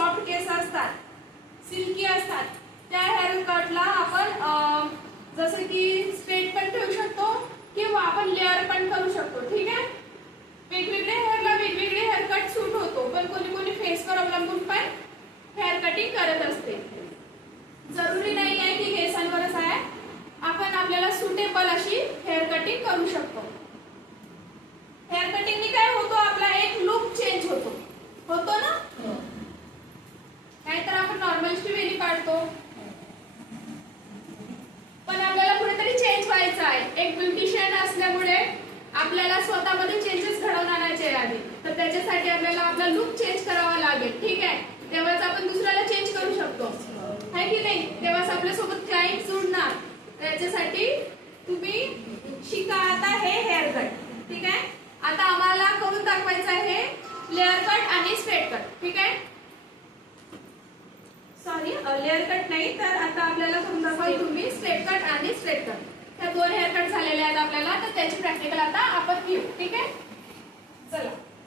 Soft केस असतात, silkie असतात, त्या हेअर कटला आपण जसं की स्ट्रेट पण ठेवू शकतो किंवा आपण लेअर पण करू शकतो. ठीक आहे. वेगवेगळ्या हेअरला वेगवेगळे हेअर कट सूट होतो, पण कोणी कोणी फेसवर अवलंबून पण हेअर कटिंग करत असते. जरुरी नाही आहे की केसांवरच आहे, आपण आपल्याला सुटेबल अशी हेअर कटिंग करू शकतो. हेअर कटिंगने काय होतो, आपला एक लुक चेंज होतो ना. नाहीतर आपण नॉर्मल वेणी काढतो, पण आपल्याला कुठेतरी चेंज व्हायचं आहे. एक ब्युटिशियन असल्यामुळे आपल्याला स्वतःमध्ये चेंजेस घडवून आणायचे आहे, तर त्याच्यासाठी आपल्याला आपला लुक चेंज करावा लागेल. ठीक आहे. तेव्हाच आपण दुसऱ्याला चेंज करू शकतो, है की नाही. तेव्हाच आपल्यासोबत क्लायंट जुळणार. त्याच्यासाठी तुम्ही शिका आता हे हेअर कट. ठीक आहे. आता आम्हाला करून दाखवायचं आहे लेअर कट आणि स्ट्रेट कट. ठीक आहे. सॉरी, लेअर कट नाही, तर आता आपल्याला करून दाखवाल तुम्ही स्ट्रेट कट आणि स्ट्रेट कट. त्या दोन हेअर कट झालेले आहेत आपल्याला, तर त्याची प्रॅक्टिकल आता आपण घेऊ. ठीक आहे. चला.